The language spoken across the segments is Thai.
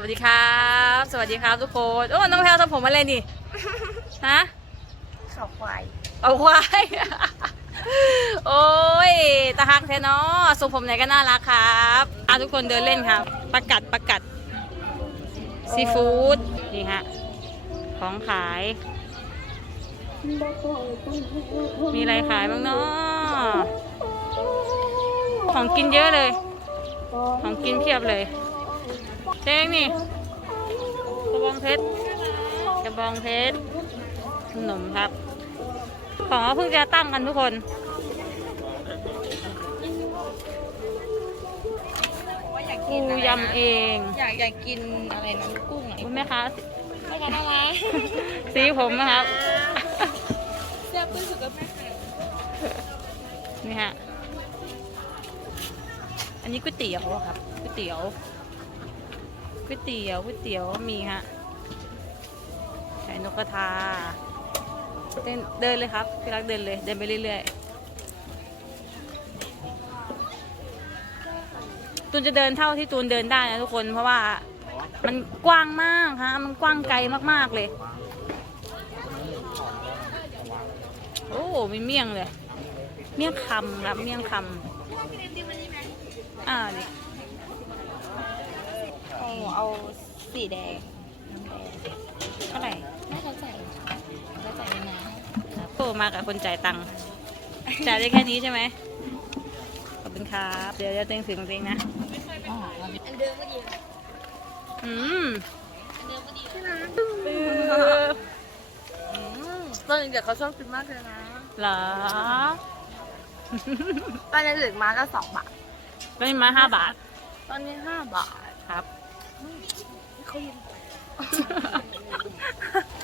สวัสดีครับ สวัสดีครับทุกคน โอ้ น้องแพลวทำผมอะไรนี่ ฮะเขาควาย เอาควาย โอ้ย ตาฮักแท้เนาะทรงผมไหนก็น่ารักครับอะทุกคนเดินเล่นครับ ประกัดประกัด ซีฟู้ด นี่ฮะ ของขาย มีอะไรขายบ้างเนาะของกินเยอะเลย ของกินเพียบเลย เจ๊งนี่กระบองเพชรกระบองเพชรขนมครับ ของเขาเพิ่งจะตั้งกันทุกคนกูยำเอง อยากอยากกินอะไรนะกุ้งอะคุณแม่ค้าไม่กันน่ารักสีผมนะครับแซ่บที่สุดก็แม่ค่ะนี่ฮะ อันนี้ก๋วยเตี๋ยวอะครับก๋วยเตี๋ยว ก๋วยเตี๋ยวก๋วยเตี๋ยวก็มีฮะไข่นกกระทาเดินเดินเลยครับพี่รักเดินเลยเดินไปเรื่อยๆตูนจะเดินเท่าที่ตูนเดินได้นะทุกคนเพราะว่ามันกว้างมากฮะมันกว้างไกลมากๆเลย โอ้มีเมี่ยงเลย เมี่ยงคำครับเมี่ยงคำอ่าดิเอาเอา สีแดงเท่าไหร่ไม่เข้าใจเข้าใจนะโอ้มากับคนจ่ายตังค์จ่ายได้แค่นี้ใช่ไหมขอบคุณครับ เดี๋ยวจะเต็งถึงเองนะอ๋ออันเดิมก็ดีอืมอันเดิมก็ดีเออตอนเด็กๆเขาชอบกินมากเลยนะเหรอตอนเด็กๆมาก็สองบาทก็มีมาห้าบาท ตอนนี้ห้าบาทครับเขายิน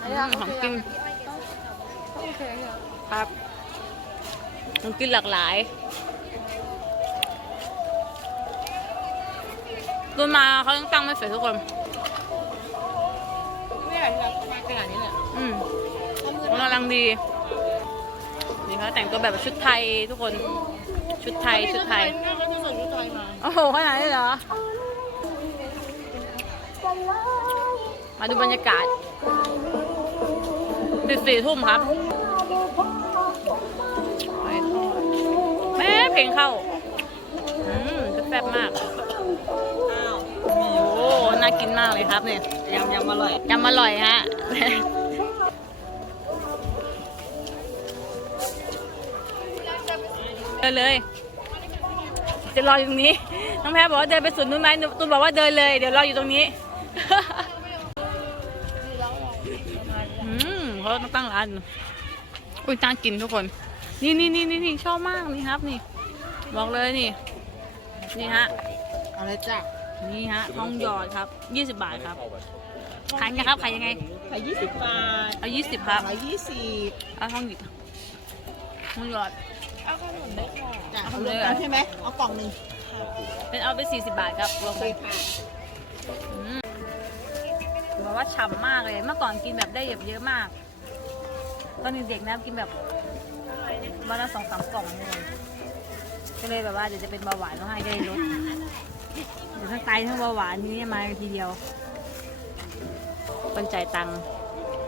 อืมของกินโอเคค่ะครับของกินหลากหลายตูนมาเขาต้องตั้งไม่เสร็จทุกคนไม่อยากจะมาขนาดนี้เลยอืมมันกำลังดีนี่เขาแต่งตัวแบบชุดไทยทุกคน ชุดไทยชุดไทยน่าจะส่งชุดไทยมาโอ้โหขนาดนี้เหรอ มาดูบรรยากาศสิบสี่ทุ่มครับไปทอดแม่เพลงเข้า อืมแซ่บมาก โอ้โหน่ากินมากเลยครับเนี่ยยำยำอร่อยยำอร่อยฮะเดินเลย จะรออยู่ตรงนี้ น้องแพรบอกว่าเดินไปสุดนู้นไหมตูนบอกว่าเดินเลย เดี๋ยวรออยู่ตรงนี้ อืมเขาต้องตั้งร้าน อุ้ยน่ากินทุกคนนี่นี่นี่นี่นี่ชอบมากนี่ครับนี่ บอกเลยนี่ นี่ฮะ อะไรจ้ะนี่ฮะทองหยอดครับ 20 บาทครับขายไงครับขายยังไง ขายยี่สิบบาทเอา 20 ครับ ขายยี่สิบเอาทองหยิบทองหยอด เอาขนมได้ค่ะจ้ะเอาเอาเลรยวมเหรอกันใช่ไหมเอากล่องหนึ่งเป็นเอาไป40 บาทครับรวมโอเคกัน ค่ะอืม บอกว่าฉ่ำมากเลย เมื่อก่อนกินแบบได้เยอะเยอะมาก ตอนเด็กๆนะกินแบบวันละสองสามกล่องเลยก็เลยแบบว่าเดี๋ยวจะเป็นเบาหวานต้องให้ก็เลยลดเดี๋ยวทั้งไตทั้งเบาหวานทีนี้มาทีเดียวคนจ่ายตังค์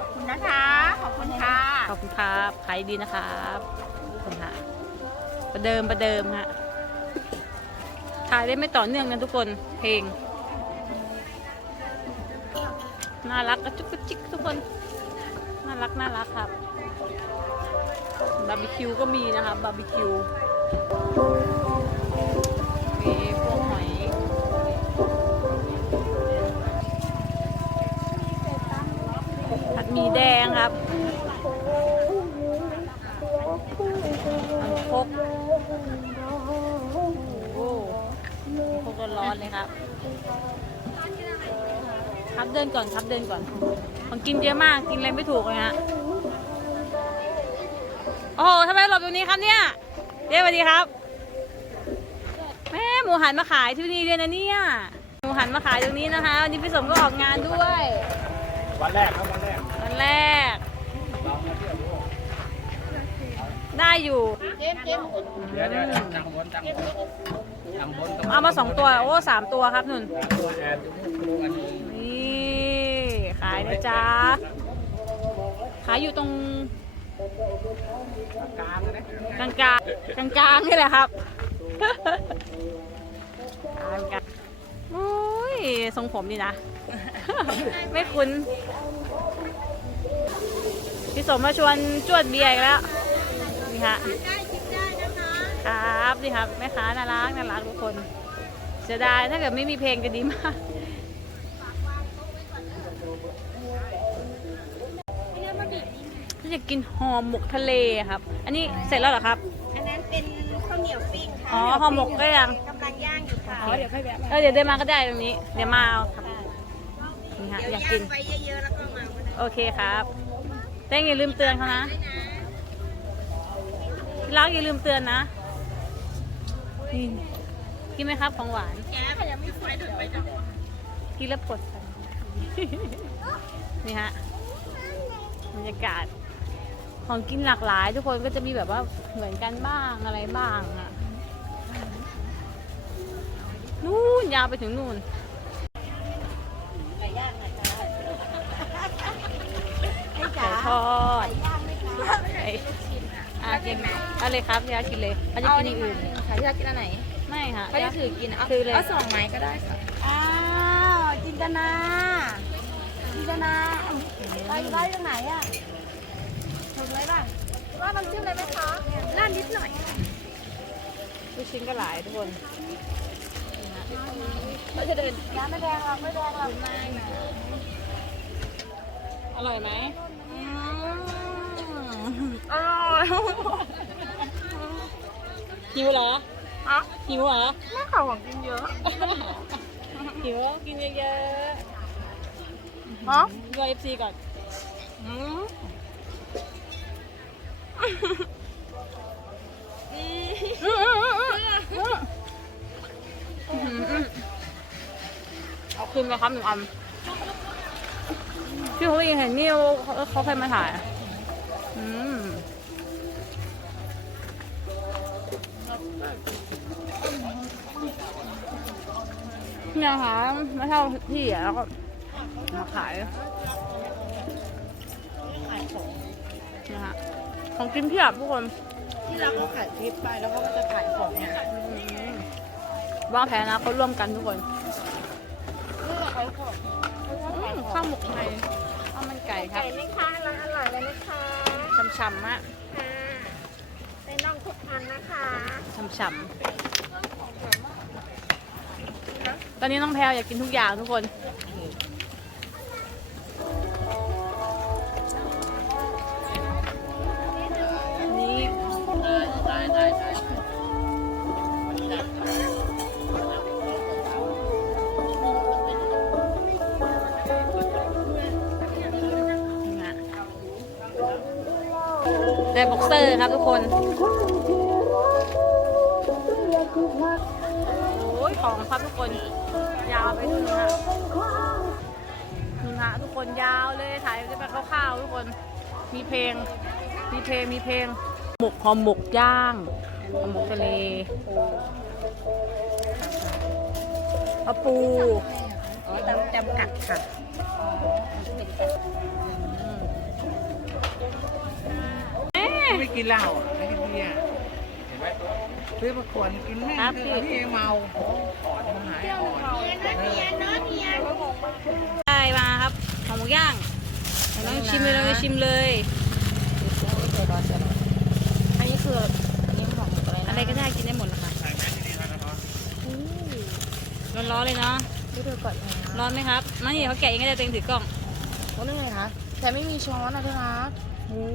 ขอบคุณนะคะ ขอบคุณค่ะ ขอบคุณครับขายดีนะครับขอบคุณค่ะประเดิมประเดิมฮะถ่ายได้ไม่ต่อเนื่องนะทุกคนเพลง น่ารักกระจุกกระจิกทุกคน น่ารักน่ารักครับ บาร์บีคิวก็มีนะครับาร์บีคิว มีพวกหอยผัดมีแดงครับมันคกโอ้โหคกร้อนเลยครับ ครับเดินก่อนครับเดินก่อน ของกินเยอะมากกินอะไรไม่ถูกเลยฮะโอ้โหทำไมหลบตรงนี้ครับเนี่ยเดี๋ยวสวัสดีครับ แม่หมูหันมาขายที่นี่ด้วยนะเนี่ยหมูหันมาขายตรงนี้นะคะวันนี้พี่สมก็ออกงานด้วย วันแรกครับวันแรกวันแรก ได้อยู่ เดี๋ยวเดี๋ยวตั้งบนตั้งบนตั้งบนเอามาสองตัวโอ้สามตัวครับนุ่น ตัวแอนอันายนะจ๊ะ ขายอยู่ตรงกลางนะกลางกลางกลางกลางๆนี่แหละครับกลางกลางโอ้ยทรงผมดีนะ ไม่คุ้น พี่สมมาชวนจวดเบียร์อีกแล้ว นี่ฮะครับนี่ครับแม่ค้าน่ารักน่ารักทุกคนเสียดายถ้าเกิดไม่มีเพลงจะดีมาก ถ้าจะกินห่อหมกทะเลครับ อันนี้เสร็จแล้วเหรอครับ อันนั้นเป็นข้าวเหนียวปิ้งค่ะอ๋อห่อหมกก็ยัง กำลังย่างอยู่ค่ะเดี๋ยวค่อยแวะเออเดี๋ยวเดินมาก็ได้ตรงนี้ เดี๋ยวมาเอาครับนี่ฮะเดี๋ยวอยากย่ากิน งไว้เยอะๆแล้วก็มาวันนั้นโอเคครับเต้งอย่าลืมเตือนเขานะที่รักอย่าลืมเตือนนะนี่กินไหมครับของหวาน แกยังไม่ไฟถึงไปจังกินแล้วปวดฟัน นี่ฮะบรรยากาศ ของกินหลากหลาย ทุกคนก็จะมีแบบว่าเหมือนกันบ้างอะไรบ้างอะนู่นยาวไปถึงนู่นไก่ย่างหน่อยค่ะไก่ทอดไก่อะกินเอาเลยครับอยากกินเลยเขาจะกินอย่างอื่นค่ะอยากกินอันไหน ไม่ค่ะเขาจะถือกินเอาถือเลยเอาสองไม้ก็ได้ค่ะอ้าวจินตนาจินตนาไปร้อยตรงไหนอะ ถูกไหมบ้างว่ามันชื่ออะไรไหมคะร้านนิดหน่อยลูกชิ้นก็หลายทุกคนเราจะเดินร้านไม่แดงหรอกไม่แดงหรอกอร่อยไหมอร่อยหิวเหรออะหิวเหรอไม่ข่าวของกินเยอะหิวกินเยอะฮะๆรอเอฟซีก่อนอืม เอาคืนไปครับหนึ่งอันพี่เขาเองเห็นนี่เขาเขาเคยมาถ่ายอืมเนี่ยค่ะมาเช่าที่อะแล้วก็มาขายนะฮะ ของกินเพียบทุกคนที่เราก็ขายคลิปไปแล้วก็จะขายของเนี่ยวางแผนนะเขาร่วมกันทุกคนนี่เราขายของอืมข้าวหมกไก่ข้าวมันไก่ครับไก่ไหมคะร้านอร่อยเลยนะคะช่ำๆอะค่ะไปน้องทุกอันนะคะช่ำๆตอนนี้น้องแพลวอยากกินทุกอย่างทุกคน ได้บ็อกเซอร์ครับทุกคน โอ้ยของครับทุกคน ยาวไปนู่นนะนู่นฮะทุกคนยาวเลยถ่ายจะไปคร่าวๆทุกคน มีเพลง มีเพลง มีเพลง หมกหอมหมกย่างหอมหมกทะเลเอาปูอ๋อจำจำกัดค่ะอืมไม่กินเหล้าอะไม่กินเบียร์เห็นไหมซื้อมาขวดกินแม่งครับซื้อพี่ที่เมาอ่อนมาหายอ่อนได้มาครับหอมหมกย่างเดี๋ยวน้องชิมเลยน้องชิมเลยอันนี้ คืออันนี้ของอะไรอะไรก็ได้กินได้หมดละค่ะใส่แมสที่นี่แล้วนะครับร้อนๆเลยเนาะดูเธอก่อนนะร้อนไหมครับมานี่เขาแกะเองก็ได้เต็งถือกล้องว่าเรื่องไงคะแต่ไม่มีช้อนนะเธอคะโอ้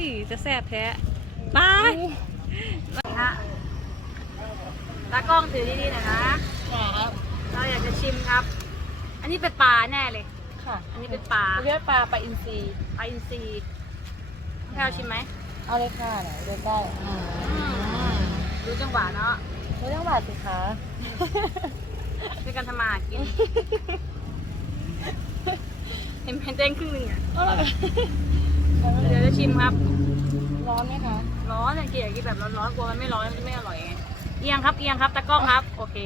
ยจะแซ่บแท้ไปฮะตากล้องถือดีๆหน่อยนะครับเราอยากจะชิมครับ อันนี้เป็นปลาแน่เลย ค่ะอันนี้เป็นปลาเรียกปลาปลาอินทรีปลาอินทรีให้เราชิมไหม เอาเลยค่ะไหนเดินได้อืมดูจังหวะเนาะไม่ต้องบาดสิคะด้วยกันทำมาหากิน เห็นเพนเต้งครึ่งหนึงอะ เดี๋ยวจะชิมครับ ร้อนไหมคะ ร้อนอย่างเกียกินแบบร้อนๆกลัวมันไม่ร้อนมันจะไม่อร่อยไงเอียงครับเอียงครับตากล้องครับ โอเค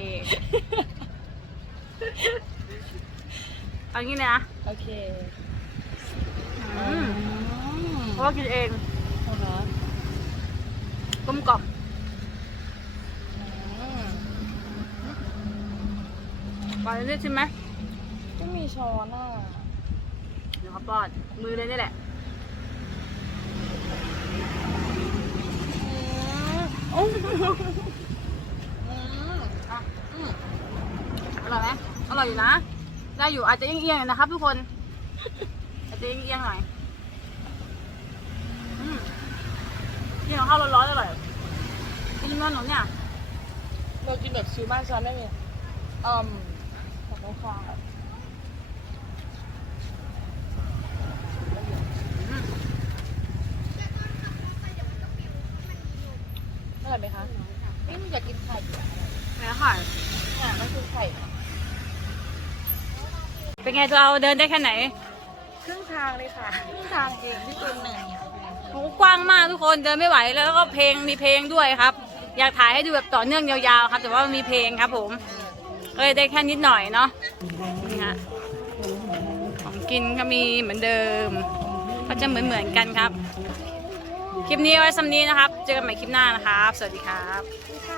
เอางี้เลยนะ โอเคอืมเพราะว่ากินเอง กลมกล่อมไปเรื่อยๆใช่ไหมไม่มีช้อนอะเดี๋ยวเขาป้อน มือเลยนี่แหละโอ้อะอืมอร่อยไหมอร่อยอยู่นะ ได้อยู่อาจจะเอียงๆหน่อยนะครับทุกคน อาจจะเอียงๆหน่อยอืม นี่ของข้าวร้อนๆอร่อยกินมันหนูเนี่ยเรากินแบบซิวมากช้อนได้ไหมอืมขอบคุณค่ะอืมอร่อยไหมคะนี่มันอยากกินไข่อะแม่ค่ะเนี่ยมันคือไข่ เป็นไงเราเดินได้แค่ไหน ครึ่งทางเลยค่ะ ครึ่งทางเองที่ตูนเหนื่อยอะ โอ้กว้างมากทุกคนเดินไม่ไหวแล้วก็เพลงมีเพลงด้วยครับ อยากถ่ายให้ดูแบบต่อเนื่องยาวๆครับ แต่ว่ามีเพลงครับผมก็เลยได้แค่นิดหน่อยเนาะนี่ฮะของกินก็มีเหมือนเดิม ก็จะเหมือนเหมือนๆกันครับ คลิปนี้ไว้สำนี้นะครับ เจอกันใหม่คลิปหน้านะครับ สวัสดีครับค่ะ